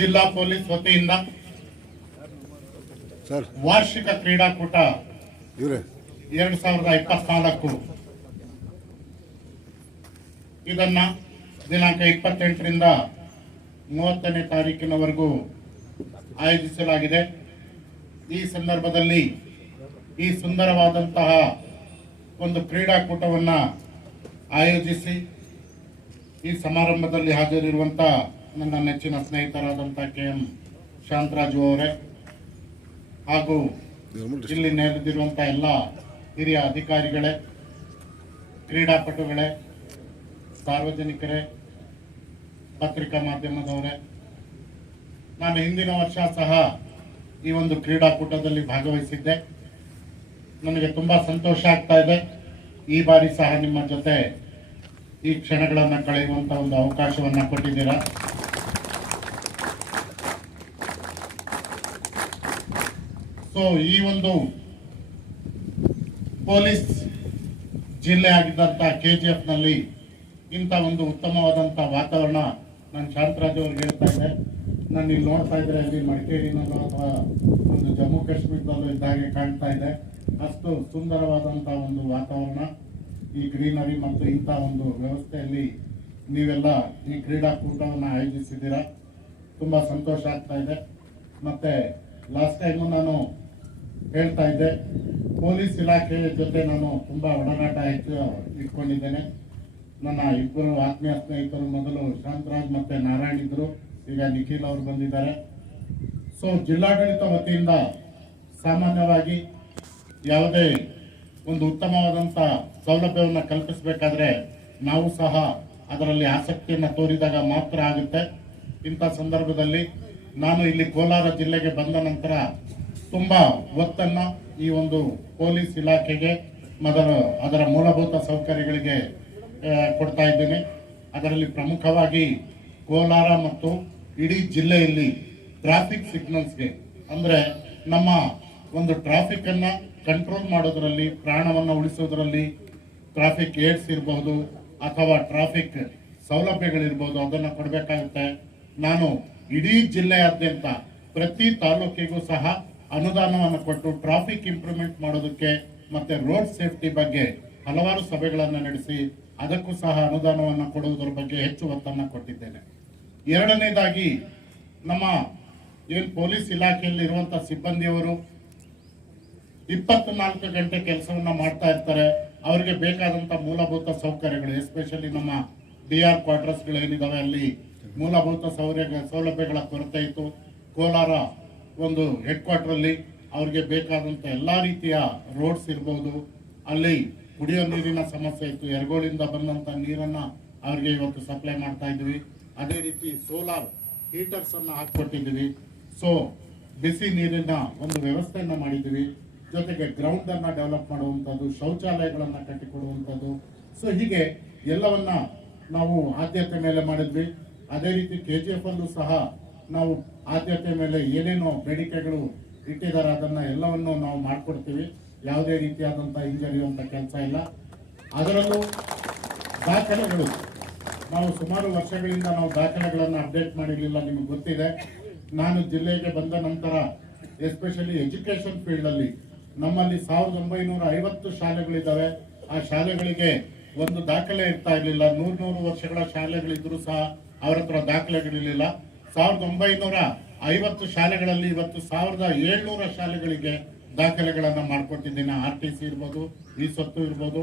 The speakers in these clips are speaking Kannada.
ಜಿಲ್ಲಾ ಪೊಲೀಸ್ ವತಿಯಿಂದ ವಾರ್ಷಿಕ ಕ್ರೀಡಾಕೂಟ 2024 ಇದನ್ನ ದಿನಾಂಕ 28ರಿಂದ 30ನೇ ತಾರೀಕಿನವರೆಗೂ ಆಯೋಜಿಸಲಾಗಿದೆ. ಈ ಸಂದರ್ಭದಲ್ಲಿ ಈ ಸುಂದರವಾದಂತಹ ಒಂದು ಕ್ರೀಡಾಕೂಟವನ್ನು ಆಯೋಜಿಸಿ ಈ ಸಮಾರಂಭದಲ್ಲಿ ಹಾಜರಿರುವಂತಹ ನನ್ನ ನೆಚ್ಚಿನ ಸ್ನೇಹಿತರಾದಂಥ KM ಶಾಂತರಾಜು ಅವರೇ ಹಾಗೂ ಇಲ್ಲಿ ನೆರೆದಿರುವಂಥ ಎಲ್ಲ ಹಿರಿಯ ಅಧಿಕಾರಿಗಳೇ, ಕ್ರೀಡಾಪಟುಗಳೇ, ಸಾರ್ವಜನಿಕರೇ, ಪತ್ರಿಕಾ ಮಾಧ್ಯಮದವರೇ, ನಾನು ಹಿಂದಿನ ವರ್ಷ ಸಹ ಈ ಒಂದು ಕ್ರೀಡಾಕೂಟದಲ್ಲಿ ಭಾಗವಹಿಸಿದ್ದೆ. ನನಗೆ ತುಂಬ ಸಂತೋಷ ಆಗ್ತಾ ಇದೆ. ಈ ಬಾರಿ ಸಹ ನಿಮ್ಮ ಜೊತೆ ಈ ಕ್ಷಣಗಳನ್ನು ಕಳೆಯುವಂಥ ಒಂದು ಅವಕಾಶವನ್ನು ಕೊಟ್ಟಿದ್ದೀರಾ. ಸೊ ಈ ಒಂದು ಪೊಲೀಸ್ ಜಿಲ್ಲೆ ಆಗಿದ್ದಂಥ KGFನಲ್ಲಿ ಇಂಥ ಒಂದು ಉತ್ತಮವಾದಂಥ ವಾತಾವರಣ ನಾನು ಶಾಂತರಾಜ್ ಅವ್ರಿಗೆ ಹೇಳ್ತಾ ಇದ್ದೆ. ನಾನು ಇಲ್ಲಿ ನೋಡ್ತಾ ಇದ್ರೆ ಅಲ್ಲಿ ಮಡಿಕೇರಿನಲ್ಲೂ ಅಥವಾ ಒಂದು ಜಮ್ಮು ಕಾಶ್ಮೀರದಲ್ಲೂ ಇದ್ದಾಗೆ ಕಾಣ್ತಾ ಇದೆ. ಅಷ್ಟು ಸುಂದರವಾದಂಥ ಒಂದು ವಾತಾವರಣ, ಈ ಗ್ರೀನರಿ ಮತ್ತು ಇಂಥ ಒಂದು ವ್ಯವಸ್ಥೆಯಲ್ಲಿ ನೀವೆಲ್ಲ ಈ ಕ್ರೀಡಾಕೂಟವನ್ನು ಆಯೋಜಿಸಿದ್ದೀರಾ. ತುಂಬ ಸಂತೋಷ ಆಗ್ತಾ ಇದೆ. ಮತ್ತು ಲಾಸ್ಟ್ ಟೈಮು ನಾನು ಹೇಳ್ತಾ ಇದ್ದೆ, ಪೊಲೀಸ್ ಇಲಾಖೆಯ ಜೊತೆ ನಾನು ತುಂಬ ಒಡನಾಟ ಹೆಚ್ಚು ಇಟ್ಕೊಂಡಿದ್ದೇನೆ. ನನ್ನ ಇಬ್ಬರು ಆತ್ಮೀಯ ಸ್ನೇಹಿತರು, ಮೊದಲು ಶಾಂತರಾಜ್ ಮತ್ತು ನಾರಾಯಣ್ ಇದ್ದರು, ಈಗ ನಿಖಿಲ್ ಅವರು ಬಂದಿದ್ದಾರೆ. ಸೊ ಜಿಲ್ಲಾಡಳಿತ ವತಿಯಿಂದ ಸಾಮಾನ್ಯವಾಗಿ ಯಾವುದೇ ಒಂದು ಉತ್ತಮವಾದಂಥ ಸೌಲಭ್ಯವನ್ನು ಕಲ್ಪಿಸಬೇಕಾದ್ರೆ ನಾವು ಸಹ ಅದರಲ್ಲಿ ಆಸಕ್ತಿಯನ್ನು ತೋರಿದಾಗ ಮಾತ್ರ ಆಗುತ್ತೆ. ಇಂಥ ಸಂದರ್ಭದಲ್ಲಿ ನಾನು ಇಲ್ಲಿ ಕೋಲಾರ ಜಿಲ್ಲೆಗೆ ಬಂದ ನಂತರ ತುಂಬ ಒತ್ತನ್ನು ಈ ಒಂದು ಪೊಲೀಸ್ ಇಲಾಖೆಗೆ ಅದರ ಮೂಲಭೂತ ಸೌಕರ್ಯಗಳಿಗೆ ಕೊಡ್ತಾ ಇದ್ದೀನಿ. ಅದರಲ್ಲಿ ಪ್ರಮುಖವಾಗಿ ಕೋಲಾರ ಮತ್ತು ಇಡೀ ಜಿಲ್ಲೆಯಲ್ಲಿ ಟ್ರಾಫಿಕ್ ಸಿಗ್ನಲ್ಸ್ಗೆ, ಅಂದರೆ ನಮ್ಮ ಒಂದು ಟ್ರಾಫಿಕನ್ನು ಕಂಟ್ರೋಲ್ ಮಾಡೋದರಲ್ಲಿ, ಪ್ರಾಣವನ್ನು ಉಳಿಸೋದರಲ್ಲಿ, ಟ್ರಾಫಿಕ್ ಏಡ್ಸ್ ಇರಬಹುದು ಅಥವಾ ಟ್ರಾಫಿಕ್ ಸೌಲಭ್ಯಗಳಿರ್ಬೋದು, ಅದನ್ನು ಕೊಡಬೇಕಾಗುತ್ತೆ. ನಾನು ಇಡೀ ಜಿಲ್ಲೆಯಾದ್ಯಂತ ಪ್ರತಿ ತಾಲೂಕಿಗೂ ಸಹ ಅನುದಾನವನ್ನು ಕೊಟ್ಟು ಟ್ರಾಫಿಕ್ ಇಂಪ್ರೂವ್ಮೆಂಟ್ ಮಾಡೋದಕ್ಕೆ ಮತ್ತು ರೋಡ್ ಸೇಫ್ಟಿ ಬಗ್ಗೆ ಹಲವಾರು ಸಭೆಗಳನ್ನು ನಡೆಸಿ ಅದಕ್ಕೂ ಸಹ ಅನುದಾನವನ್ನು ಕೊಡುವುದರ ಬಗ್ಗೆ ಹೆಚ್ಚು ಒತ್ತನ್ನು ಕೊಟ್ಟಿದ್ದೇನೆ. ಎರಡನೇದಾಗಿ, ನಮ್ಮ ಏನು ಪೊಲೀಸ್ ಇಲಾಖೆಯಲ್ಲಿ ಇರುವಂಥ ಸಿಬ್ಬಂದಿಯವರು 24 ಗಂಟೆ ಕೆಲಸವನ್ನು ಮಾಡ್ತಾ ಇರ್ತಾರೆ. ಅವರಿಗೆ ಬೇಕಾದಂಥ ಮೂಲಭೂತ ಸೌಕರ್ಯಗಳು, ಎಸ್ಪೆಷಲಿ ನಮ್ಮ DR ಕ್ವಾರ್ಟರ್ಸ್ಗಳು ಏನಿದಾವೆ ಅಲ್ಲಿ ಮೂಲಭೂತ ಸೌಲಭ್ಯಗಳ ಕೊರತೆ ಇತ್ತು. ಕೋಲಾರ ಒಂದು ಹೆಡ್ ಕ್ವಾರ್ಟರಲ್ಲಿ ಅವ್ರಿಗೆ ಬೇಕಾದಂಥ ಎಲ್ಲ ರೀತಿಯ ರೋಡ್ಸ್ ಇರ್ಬೋದು, ಅಲ್ಲಿ ಕುಡಿಯೋ ನೀರಿನ ಸಮಸ್ಯೆ ಇತ್ತು. ಎರಗೋಳಿಂದ ಬಂದಂಥ ನೀರನ್ನು ಅವ್ರಿಗೆ ಇವತ್ತು ಸಪ್ಲೈ ಮಾಡ್ತಾ ಇದ್ವಿ. ಅದೇ ರೀತಿ ಸೋಲಾರ್ ಹೀಟರ್ಸನ್ನು ಹಾಕ್ಕೊಟ್ಟಿದ್ದೀವಿ. ಸೊ ಬಿಸಿ ನೀರಿನ ಒಂದು ವ್ಯವಸ್ಥೆಯನ್ನು ಮಾಡಿದ್ದೀವಿ. ಜೊತೆಗೆ ಗ್ರೌಂಡನ್ನು ಡೆವಲಪ್ ಮಾಡುವಂಥದ್ದು, ಶೌಚಾಲಯಗಳನ್ನು ಕಟ್ಟಿಕೊಡುವಂಥದ್ದು. ಸೊ ಹೀಗೆ ಎಲ್ಲವನ್ನ ನಾವು ಆದ್ಯತೆ ಮೇಲೆ ಮಾಡಿದ್ವಿ. ಅದೇ ರೀತಿ KGFಲ್ಲೂ ಸಹ ನಾವು ಆದ್ಯತೆ ಮೇಲೆ ಏನೇನೋ ಬೇಡಿಕೆಗಳು ಇಟ್ಟಿದ್ದಾರೆ ಅದನ್ನು ಎಲ್ಲವನ್ನು ನಾವು ಮಾಡಿಕೊಡ್ತೀವಿ. ಯಾವುದೇ ರೀತಿಯಾದಂಥ ಹಿಂಜರಿಯುವಂಥ ಕೆಲಸ ಇಲ್ಲ. ಅದರಲ್ಲೂ ದಾಖಲೆಗಳು, ನಾವು ಸುಮಾರು ವರ್ಷಗಳಿಂದ ನಾವು ದಾಖಲೆಗಳನ್ನು ಅಪ್ಡೇಟ್ ಮಾಡಿರಲಿಲ್ಲ, ನಿಮಗೆ ಗೊತ್ತಿದೆ. ನಾನು ಜಿಲ್ಲೆಗೆ ಬಂದ ನಂತರ ಎಸ್ಪೆಷಲಿ ಎಜುಕೇಷನ್ ಫೀಲ್ಡಲ್ಲಿ ನಮ್ಮಲ್ಲಿ 1950 ಶಾಲೆಗಳಿದ್ದಾವೆ. ಆ ಶಾಲೆಗಳಿಗೆ ಒಂದು ದಾಖಲೆ ಇರ್ತಾ ಇರಲಿಲ್ಲ. 100 ವರ್ಷಗಳ ಶಾಲೆಗಳಿದ್ರೂ ಸಹ ಅವರ ಹತ್ರ ದಾಖಲೆಗಳಿರಲಿಲ್ಲ. 1950 ಶಾಲೆಗಳಲ್ಲಿ ಇವತ್ತು 1700 ಶಾಲೆಗಳಿಗೆ ದಾಖಲೆಗಳನ್ನು ಮಾಡಿಕೊಟ್ಟಿದ್ದೀನಿ. RTC ಇರ್ಬೋದು, ಈ ಸ್ವತ್ತು ಇರ್ಬೋದು,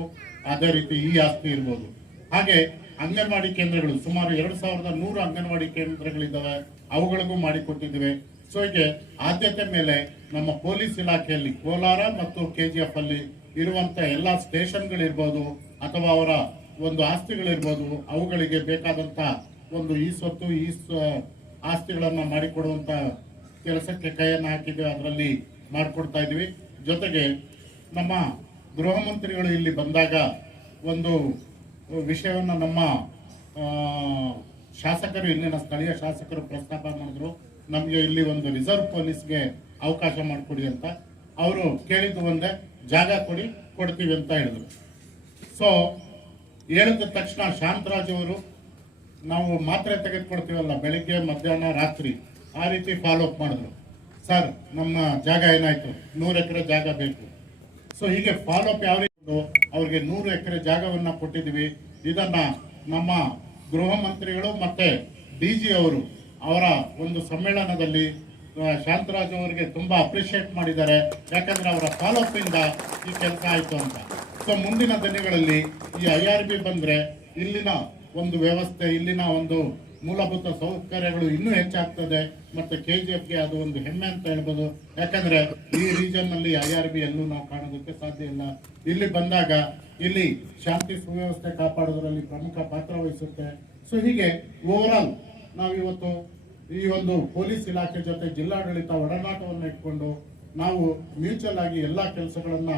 ಅದೇ ರೀತಿ ಈ ಆಸ್ತಿ ಇರ್ಬೋದು. ಹಾಗೆ ಅಂಗನವಾಡಿ ಕೇಂದ್ರಗಳು ಸುಮಾರು 2100 ಅಂಗನವಾಡಿ ಕೇಂದ್ರಗಳಿದ್ದಾವೆ, ಅವುಗಳಿಗೂ ಮಾಡಿಕೊಟ್ಟಿದ್ದೀವಿ. ಸೊ ಹೀಗೆ ಆದ್ಯತೆ ಮೇಲೆ ನಮ್ಮ ಪೊಲೀಸ್ ಇಲಾಖೆಯಲ್ಲಿ ಕೋಲಾರ ಮತ್ತು KGF ಅಲ್ಲಿ ಇರುವಂಥ ಎಲ್ಲ ಸ್ಟೇಷನ್ಗಳಿರ್ಬೋದು ಅಥವಾ ಅವರ ಒಂದು ಆಸ್ತಿಗಳಿರ್ಬೋದು, ಅವುಗಳಿಗೆ ಬೇಕಾದಂಥ ಒಂದು ಈ ಸ್ವತ್ತು ಈ ಆಸ್ತಿಗಳನ್ನು ಮಾಡಿಕೊಡುವಂಥ ಕೆಲಸಕ್ಕೆ ಕೈಯನ್ನು ಹಾಕಿದ್ದೇವೆ, ಅದರಲ್ಲಿ ಮಾಡಿಕೊಡ್ತಾ ಇದ್ವಿ. ಜೊತೆಗೆ ನಮ್ಮ ಗೃಹ ಮಂತ್ರಿಗಳು ಇಲ್ಲಿ ಬಂದಾಗ ಒಂದು ವಿಷಯವನ್ನು ನಮ್ಮ ಶಾಸಕರು, ಇಲ್ಲಿನ ಸ್ಥಳೀಯ ಶಾಸಕರು ಪ್ರಸ್ತಾಪ ಮಾಡಿದ್ರು. ನಮಗೆ ಇಲ್ಲಿ ಒಂದು ರಿಸರ್ವ್ ಪೊಲೀಸ್ಗೆ ಅವಕಾಶ ಮಾಡಿಕೊಡಿ ಅಂತ. ಅವರು ಕೇಳಿದ್ದು ಒಂದೇ, ಜಾಗ ಕೊಡ್ತೀವಿ ಅಂತ ಹೇಳಿದ್ರು. ಸೊ ಹೇಳಿದ ತಕ್ಷಣ ಶಾಂತರಾಜ್ ಅವರು, ನಾವು ಮಾತ್ರೆ ತೆಗೆದುಕೊಡ್ತೀವಲ್ಲ ಬೆಳಿಗ್ಗೆ ಮಧ್ಯಾಹ್ನ ರಾತ್ರಿ, ಆ ರೀತಿ ಫಾಲೋ ಅಪ್ ಮಾಡಿದ್ರು. ಸರ್ ನಮ್ಮ ಜಾಗ ಏನಾಯಿತು, 100 ಎಕರೆ ಜಾಗ ಬೇಕು. ಸೊ ಹೀಗೆ ಫಾಲೋ ಅಪ್ ಯಾವ ರೀತಿ ಅವ್ರಿಗೆ 100 ಎಕರೆ ಜಾಗವನ್ನು ಕೊಟ್ಟಿದ್ದೀವಿ. ಇದನ್ನು ನಮ್ಮ ಗೃಹ ಮಂತ್ರಿಗಳು ಮತ್ತು DG ಅವರು ಅವರ ಒಂದು ಸಮ್ಮೇಳನದಲ್ಲಿ ಶಾಂತರಾಜ್ ಅವರಿಗೆ ತುಂಬ ಅಪ್ರಿಷಿಯೇಟ್ ಮಾಡಿದ್ದಾರೆ. ಯಾಕಂದರೆ ಅವರ ಫಾಲೋ ಅಪ್ ಇಂದ ಈ ಕೆಲಸ ಆಯಿತು ಅಂತ. ಸೊ ಮುಂದಿನ ದಿನಗಳಲ್ಲಿ ಈ IRB ಬಂದರೆ ಇಲ್ಲಿನ ಒಂದು ವ್ಯವಸ್ಥೆ, ಇಲ್ಲಿನ ಒಂದು ಮೂಲಭೂತ ಸೌಕರ್ಯಗಳು ಇನ್ನೂ ಹೆಚ್ಚಾಗ್ತದೆ. ಮತ್ತು KGFಗೆ ಅದು ಒಂದು ಹೆಮ್ಮೆ ಅಂತ ಹೇಳ್ಬೋದು. ಯಾಕಂದರೆ ಈ ರೀಜನ್ನಲ್ಲಿ IRB ಎಲ್ಲೂ ನಾವು ಕಾಣೋದಕ್ಕೆ ಸಾಧ್ಯ ಇಲ್ಲ. ಇಲ್ಲಿ ಬಂದಾಗ ಇಲ್ಲಿ ಶಾಂತಿ ಸುವ್ಯವಸ್ಥೆ ಕಾಪಾಡೋದ್ರಲ್ಲಿ ಪ್ರಮುಖ ಪಾತ್ರ ವಹಿಸುತ್ತೆ. ಸೊ ಹೀಗೆ ಓವರಾಲ್ ನಾವಿವತ್ತು ಈ ಒಂದು ಪೊಲೀಸ್ ಇಲಾಖೆ ಜೊತೆ ಜಿಲ್ಲಾಡಳಿತ ಒಡನಾಟವನ್ನು ಇಟ್ಕೊಂಡು ನಾವು ಮ್ಯೂಚುವಲ್ ಆಗಿ ಎಲ್ಲ ಕೆಲಸಗಳನ್ನು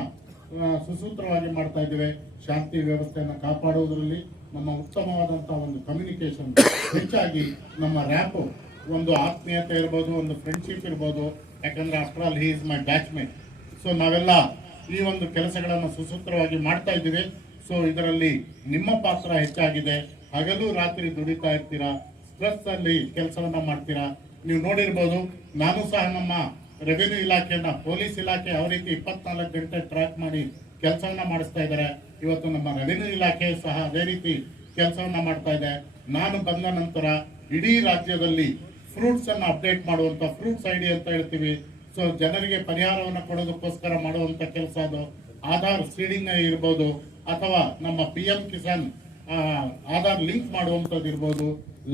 ಸುಸೂತ್ರವಾಗಿ ಮಾಡ್ತಾ ಇದ್ದೇವೆ. ಶಾಂತಿ ವ್ಯವಸ್ಥೆಯನ್ನು ಕಾಪಾಡುವುದರಲ್ಲಿ ನಮ್ಮ ಉತ್ತಮವಾದಂಥ ಒಂದು ಕಮ್ಯುನಿಕೇಷನ್, ಹೆಚ್ಚಾಗಿ ನಮ್ಮ ರ್ಯಾಪು, ಒಂದು ಆತ್ಮೀಯತೆ ಇರ್ಬೋದು, ಒಂದು ಫ್ರೆಂಡ್ಶಿಪ್ ಇರ್ಬೋದು. ಯಾಕಂದರೆ after all he is my batchmate. So ನಾವೆಲ್ಲ ಈ ಒಂದು ಕೆಲಸಗಳನ್ನು ಸುಸೂತ್ರವಾಗಿ ಮಾಡ್ತಾ ಇದ್ದೀವಿ. ಸೊ ಇದರಲ್ಲಿ ನಿಮ್ಮ ಪಾತ್ರ ಹೆಚ್ಚಾಗಿದೆ. ಹಗಲು ರಾತ್ರಿ ದುಡಿತಾ ಇರ್ತೀರಾ, ಸ್ಟ್ರೆಸ್ ಅಲ್ಲಿ ಕೆಲಸವನ್ನ ಮಾಡ್ತೀರಾ. ನೀವು ನೋಡಿರ್ಬೋದು, ನಾನು ಸಹ ನಮ್ಮ ರೆವಿನ್ಯೂ ಇಲಾಖೆಯನ್ನ, ಪೊಲೀಸ್ ಇಲಾಖೆ ಯಾವ ರೀತಿ 24 ಗಂಟೆ ಟ್ರ್ಯಾಕ್ ಮಾಡಿ ಕೆಲಸವನ್ನ ಮಾಡಿಸ್ತಾ ಇದ್ದಾರೆ, ಇವತ್ತು ನಮ್ಮ ರೆವಿನ್ಯೂ ಇಲಾಖೆ ಸಹ ಅದೇ ರೀತಿ ಕೆಲಸವನ್ನ ಮಾಡ್ತಾ ಇದೆ. ನಾನು ಬಂದ ನಂತರ ಇಡೀ ರಾಜ್ಯದಲ್ಲಿ ಫ್ರೂಟ್ಸ್ ಅನ್ನು ಅಪ್ಡೇಟ್ ಮಾಡುವಂತ ಫ್ರೂಟ್ಸ್ ID ಅಂತ ಹೇಳ್ತೀವಿ. ಸೊ ಜನರಿಗೆ ಪರಿಹಾರವನ್ನು ಕೊಡೋದಕ್ಕೋಸ್ಕರ ಮಾಡುವಂತ ಕೆಲಸ ಅದು. ಆಧಾರ್ ಸೀಡಿಂಗ್ ಇರ್ಬೋದು, ಅಥವಾ ನಮ್ಮ PM ಕಿಸಾನ್ ಆಧಾರ್ ಲಿಂಕ್ ಮಾಡುವಂಥದ್ದು ಇರ್ಬೋದು,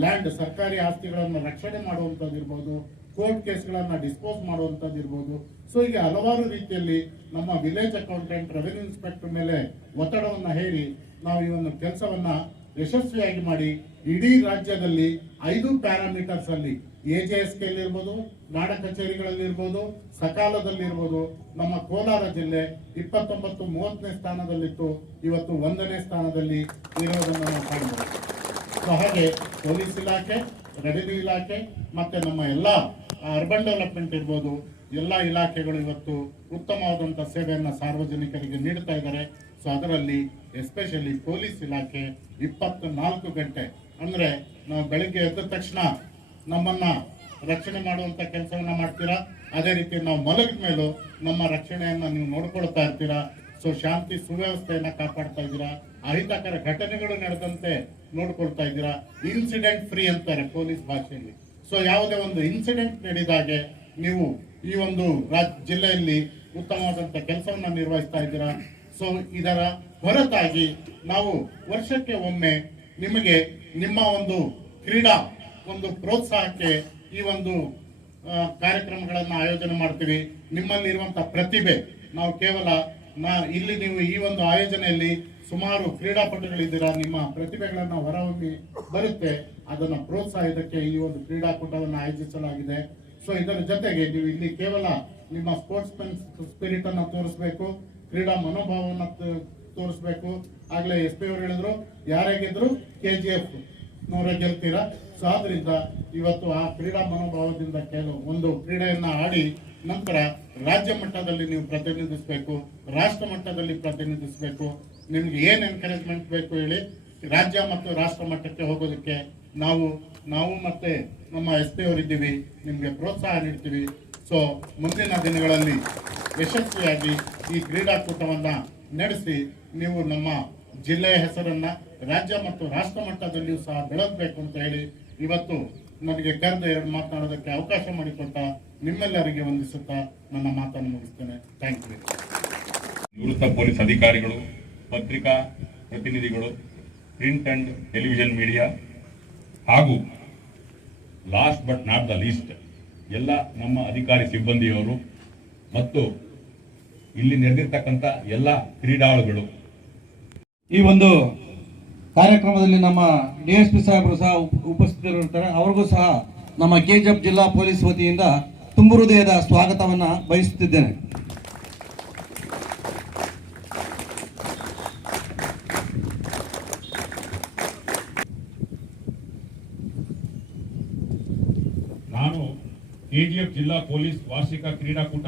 ಲ್ಯಾಂಡ್ ಸರ್ಕಾರಿ ಆಸ್ತಿಗಳನ್ನು ರಕ್ಷಣೆ ಮಾಡುವಂಥದ್ದು ಇರ್ಬೋದು, ಕೋರ್ಟ್ ಕೇಸ್ಗಳನ್ನು ಡಿಸ್ಪೋಸ್ ಮಾಡುವಂಥದ್ದು ಇರ್ಬೋದು. ಸೊ ಹೀಗೆ ಹಲವಾರು ರೀತಿಯಲ್ಲಿ ನಮ್ಮ ವಿಲೇಜ್ ಅಕೌಂಟೆಂಟ್, ರೆವಿನ್ಯೂ ಇನ್ಸ್ಪೆಕ್ಟರ್ ಮೇಲೆ ಒತ್ತಡವನ್ನು ಹೇರಿ ನಾವು ಈ ಒಂದು ಕೆಲಸವನ್ನು ಯಶಸ್ವಿಯಾಗಿ ಮಾಡಿ ಇಡೀ ರಾಜ್ಯದಲ್ಲಿ 5 ಪ್ಯಾರಾಮೀಟರ್ಸ್ ಅಲ್ಲಿ AJSK ಇರ್ಬೋದು, ನಾಡ ಕಚೇರಿಗಳಲ್ಲಿರ್ಬೋದು, ಸಕಾಲದಲ್ಲಿರ್ಬೋದು, ನಮ್ಮ ಕೋಲಾರ ಜಿಲ್ಲೆ 29-30ನೇ ಸ್ಥಾನದಲ್ಲಿತ್ತು, ಇವತ್ತು 1ನೇ ಸ್ಥಾನದಲ್ಲಿ ಇರೋದನ್ನು ನಾವು ಕಾಣಬಹುದು. ಸೊ ಹಾಗೆ ಪೊಲೀಸ್ ಇಲಾಖೆ, ರೆವಿನ್ಯೂ ಇಲಾಖೆ ಮತ್ತು ನಮ್ಮ ಎಲ್ಲ ಅರ್ಬನ್ ಡೆವಲಪ್ಮೆಂಟ್ ಇರ್ಬೋದು, ಎಲ್ಲ ಇಲಾಖೆಗಳು ಇವತ್ತು ಉತ್ತಮವಾದಂಥ ಸೇವೆಯನ್ನು ಸಾರ್ವಜನಿಕರಿಗೆ ನೀಡ್ತಾ ಇದ್ದಾರೆ. ಸೊ ಅದರಲ್ಲಿ ಎಸ್ಪೆಷಲಿ ಪೊಲೀಸ್ ಇಲಾಖೆ 24 ಗಂಟೆ, ಅಂದರೆ ನಾವು ಬೆಳಗ್ಗೆ ಎದ್ದ ತಕ್ಷಣ ನಮ್ಮನ್ನ ರಕ್ಷಣೆ ಮಾಡುವಂಥ ಕೆಲಸವನ್ನ ಮಾಡ್ತೀರಾ, ಅದೇ ರೀತಿ ನಾವು ಮಲಗಿದ ಮೇಲೂ ನಮ್ಮ ರಕ್ಷಣೆಯನ್ನು ನೀವು ನೋಡ್ಕೊಳ್ತಾ ಇರ್ತೀರಾ. ಸೊ ಶಾಂತಿ ಸುವ್ಯವಸ್ಥೆಯನ್ನು ಕಾಪಾಡ್ತಾ ಇದ್ದೀರಾ, ಅಹಿತಕರ ಘಟನೆಗಳು ನಡೆದಂತೆ ನೋಡ್ಕೊಳ್ತಾ ಇದ್ದೀರಾ. ಇನ್ಸಿಡೆಂಟ್ ಫ್ರೀ ಅಂತಾರೆ ಪೊಲೀಸ್ ಭಾಷೆಯಲ್ಲಿ. ಸೊ ಯಾವುದೇ ಒಂದು ಇನ್ಸಿಡೆಂಟ್ ನಡೆದಾಗೆ ನೀವು ಈ ಒಂದು ಜಿಲ್ಲೆಯಲ್ಲಿ ಉತ್ತಮವಾದಂಥ ಕೆಲಸವನ್ನು ನಿರ್ವಹಿಸ್ತಾ ಇದ್ದೀರಾ. ಸೊ ಇದರ ಹೊರತಾಗಿ ನಾವು ವರ್ಷಕ್ಕೆ ಒಮ್ಮೆ ನಿಮಗೆ ನಿಮ್ಮ ಒಂದು ಕ್ರೀಡಾ ಒಂದು ಪ್ರೋತ್ಸಾಹಕ್ಕೆ ಈ ಒಂದು ಕಾರ್ಯಕ್ರಮಗಳನ್ನು ಆಯೋಜನೆ ಮಾಡ್ತೀವಿ. ನಿಮ್ಮಲ್ಲಿ ಇರುವಂಥ ಪ್ರತಿಭೆ, ನಾವು ಕೇವಲ ಇಲ್ಲಿ ನೀವು ಈ ಒಂದು ಆಯೋಜನೆಯಲ್ಲಿ ಸುಮಾರು ಕ್ರೀಡಾಪಟುಗಳಿದ್ದೀರಾ, ನಿಮ್ಮ ಪ್ರತಿಭೆಗಳನ್ನು ಹೊರಹೊಮ್ಮಿ ಬರುತ್ತೆ, ಅದನ್ನು ಪ್ರೋತ್ಸಾಹಕ್ಕೆ ಈ ಒಂದು ಕ್ರೀಡಾಕೂಟವನ್ನು ಆಯೋಜಿಸಲಾಗಿದೆ. ಸೊ ಇದರ ಜೊತೆಗೆ ನೀವು ಇಲ್ಲಿ ಕೇವಲ ನಿಮ್ಮ ಸ್ಪೋರ್ಟ್ಸ್ಮನ್ ಸ್ಪಿರಿಟ್ ಅನ್ನು ತೋರಿಸ್ಬೇಕು, ಕ್ರೀಡಾ ಮನೋಭಾವವನ್ನು ತೋರಿಸ್ಬೇಕು. ಆಗಲೇ SP ಅವರು ಹೇಳಿದ್ರು, ಯಾರೇ ಗೆದ್ರು KGF ನವರೇ ಗೆಲ್ತೀರಾ. ಸೊ ಆದ್ರಿಂದ ಇವತ್ತು ಆ ಕ್ರೀಡಾ ಮನೋಭಾವದಿಂದ ಒಂದು ಕ್ರೀಡೆಯನ್ನ ಆಡಿ ನಂತರ ರಾಜ್ಯ ಮಟ್ಟದಲ್ಲಿ ನೀವು ಪ್ರತಿನಿಧಿಸಬೇಕು, ರಾಷ್ಟ್ರ ಮಟ್ಟದಲ್ಲಿ ಪ್ರತಿನಿಧಿಸಬೇಕು. ನಿಮ್ಗೆ ಏನ್ ಎನ್ಕರೇಜ್ಮೆಂಟ್ ಬೇಕು ಹೇಳಿ, ರಾಜ್ಯ ಮತ್ತು ರಾಷ್ಟ್ರ ಮಟ್ಟಕ್ಕೆ ಹೋಗೋದಕ್ಕೆ ನಾವು ಮತ್ತೆ ನಮ್ಮ SP ಅವರಿದ್ದೀವಿ, ನಿಮಗೆ ಪ್ರೋತ್ಸಾಹ ನೀಡ್ತೀವಿ. ಸೊ ಮುಂದಿನ ದಿನಗಳಲ್ಲಿ ಯಶಸ್ವಿಯಾಗಿ ಈ ಕ್ರೀಡಾಕೂಟವನ್ನ ನಡೆಸಿ ನೀವು ನಮ್ಮ ಜಿಲ್ಲೆಯ ಹೆಸರನ್ನ ರಾಜ್ಯ ಮತ್ತು ರಾಷ್ಟ್ರ ಮಟ್ಟದಲ್ಲಿಯೂ ಸಹ ಬೆಳೆಸಬೇಕು ಅಂತ ಹೇಳಿ ಇವತ್ತು ನನಗೆ ಕರೆದು ಮಾತನಾಡೋದಕ್ಕೆ ಅವಕಾಶ ಮಾಡಿಕೊಟ್ಟ ನಿಮ್ಮೆಲ್ಲರಿಗೆ ವಂದಿಸುತ್ತಾ ನನ್ನ ಮಾತನ್ನು ಮುಗಿಸ್ತೇನೆ. Thank you. ನಿವೃತ್ತ ಪೊಲೀಸ್ ಅಧಿಕಾರಿಗಳು, ಪತ್ರಿಕಾ ಪ್ರತಿನಿಧಿಗಳು, ಪ್ರಿಂಟ್ ಅಂಡ್ ಟೆಲಿವಿಷನ್ ಮೀಡಿಯಾ ಹಾಗೂ last but not the least ಎಲ್ಲ ನಮ್ಮ ಅಧಿಕಾರಿ ಸಿಬ್ಬಂದಿಯವರು ಮತ್ತು ಇಲ್ಲಿ ನೆರೆದಿರ್ತಕ್ಕಂಥ ಎಲ್ಲ ಕ್ರೀಡಾಳುಗಳು, ಈ ಒಂದು ಕಾರ್ಯಕ್ರಮದಲ್ಲಿ ನಮ್ಮ DSP ಸಾಹೇಬರು ಸಹ ಉಪಸ್ಥಿತರಿರ್ತಾರೆ. ಅವ್ರಿಗೂ ಸಹ ನಮ್ಮ KGF ಜಿಲ್ಲಾ ಪೊಲೀಸ್ ವತಿಯಿಂದ ತುಂಬು ಹೃದಯದ ಸ್ವಾಗತವನ್ನ ಬಯಸುತ್ತಿದ್ದೇನೆ. ನಾನು KGF ಜಿಲ್ಲಾ ಪೊಲೀಸ್ ವಾರ್ಷಿಕ ಕ್ರೀಡಾಕೂಟ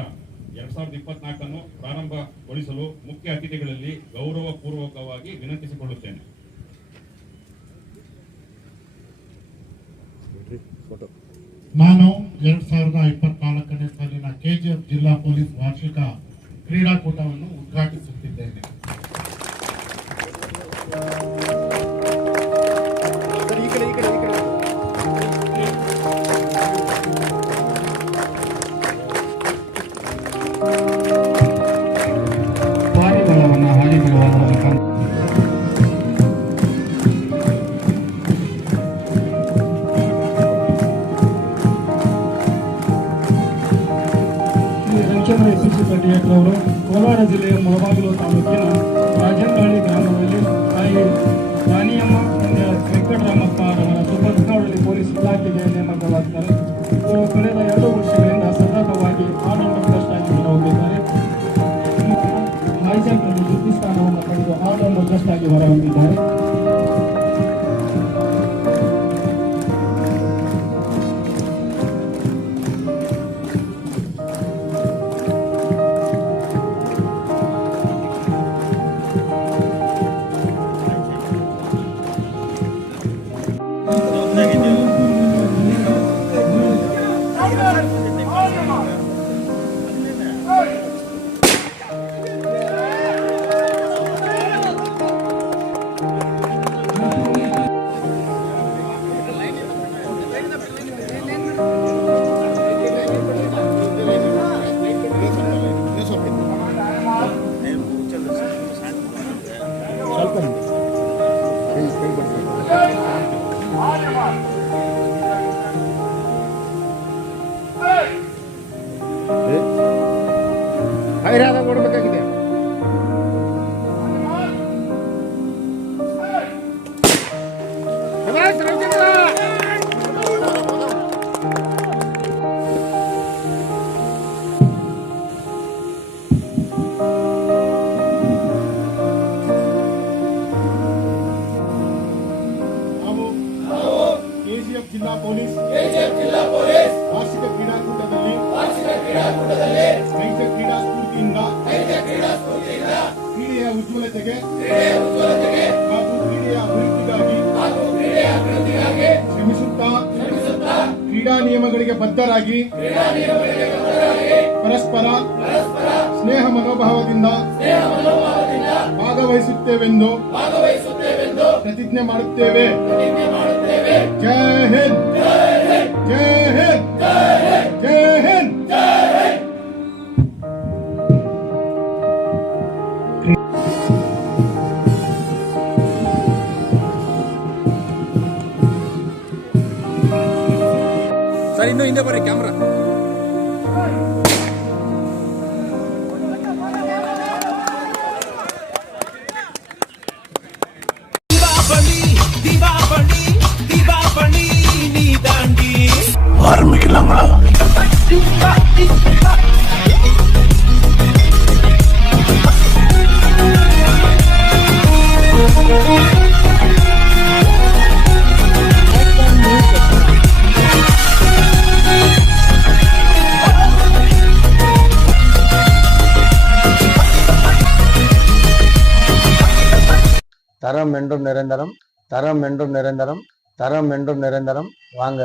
2024 ಪ್ರಾರಂಭಗೊಳಿಸಲು ಮುಖ್ಯ ಅತಿಥಿಗಳಲ್ಲಿ ಗೌರವಪೂರ್ವಕವಾಗಿ ವಿನಂತಿಸಿಕೊಳ್ಳುತ್ತೇನೆ. ನಾನು 2024ನೇ ಸಾಲಿನ KGF ಜಿಲ್ಲಾ ಪೊಲೀಸ್ ವಾರ್ಷಿಕ ಕ್ರೀಡಾಕೂಟವನ್ನು ಉದ್ಘಾಟಿಸುತ್ತಿದ್ದೇನೆ. ಪಾರಿವಾಳವನ್ನು ಹಾಡಿ ಬಿಡುವ ಮೂಲಕ ರಾಮಚಂದ್ರ ಎಸ್ಎಸ್ಸಿ ಕೋಲಾರ ಜಿಲ್ಲೆಯ ಮುಳಬಾಗಿಲು ತಾಲೂಕಿನ ರಾಜಂಗಹಳ್ಳಿ ಗ್ರಾಮದಲ್ಲಿ ತಾಯಿ ರಾಣಿಯಮ್ಮ ವೆಂಕಟರಾಮಪ್ಪ ಅವರ ಸುಪರ್ಣದಲ್ಲಿ ಪೊಲೀಸ್ ಇಲಾಖೆಗೆ ನೇಮಕವಾಗಿದ್ದಾರೆ. ಇವರು ಕಳೆದ 2 ವರ್ಷಗಳಿಂದ ಸತತವಾಗಿ ಆಲ್ ಬೆಸ್ಟ್ ಆಗಿ ಹೊರಹೊಮ್ಮಿದ್ದಾರೆ. ಹೈ ಜಂಪ್ನಲ್ಲಿ ವೃತ್ತಿ ಸ್ಥಾನವನ್ನು ಪಡೆದು ಆಲ್ ಬೆಸ್ಟ್ ಆಗಿ ಹೊರಹೊಮ್ಮಿದ್ದಾರೆ. ಐರಾದ ಕೊಡಬೇಕಾಗಿದೆ. KGF ಜಿಲ್ಲಾ ಪೊಲೀಸ್ ವಾರ್ಷಿಕ ಕ್ರೀಡಾಕೂಟದಲ್ಲಿ ನೈಜ ಕ್ರೀಡಾ ಸ್ಫೂರ್ತಿಯಿಂದ ಕ್ರೀಡೆಯ ಉಜ್ವಲತೆಗೆ ಹಾಗೂ ಕ್ರೀಡೆಯ ಅಭಿವೃದ್ಧಿಗಾಗಿ ಶ್ರಮಿಸುತ್ತಾ ಕ್ರೀಡಾ ನಿಯಮಗಳಿಗೆ ಬದ್ಧರಾಗಿ ಪರಸ್ಪರ ಸ್ನೇಹ ಮನೋಭಾವದಿಂದ ಭಾಗವಹಿಸುತ್ತೇವೆಂದು ಪ್ರತಿಜ್ಞೆ ಮಾಡುತ್ತೇವೆ. ಜೈ ಹಿಂದ್, ಜೈ ಹಿಂದ್, ಜೈ ಹಿಂದ್. ಸರ್ ಇನ್ನು ಹಿಂದೆ ಬರ್ರಿ ಕ್ಯಾಮ್ರಾ. தரம் என்றும் நிரந்தரம், தரம் என்றும் நிரந்தரம், தரம் என்றும் நிரந்தரம். வாங்க.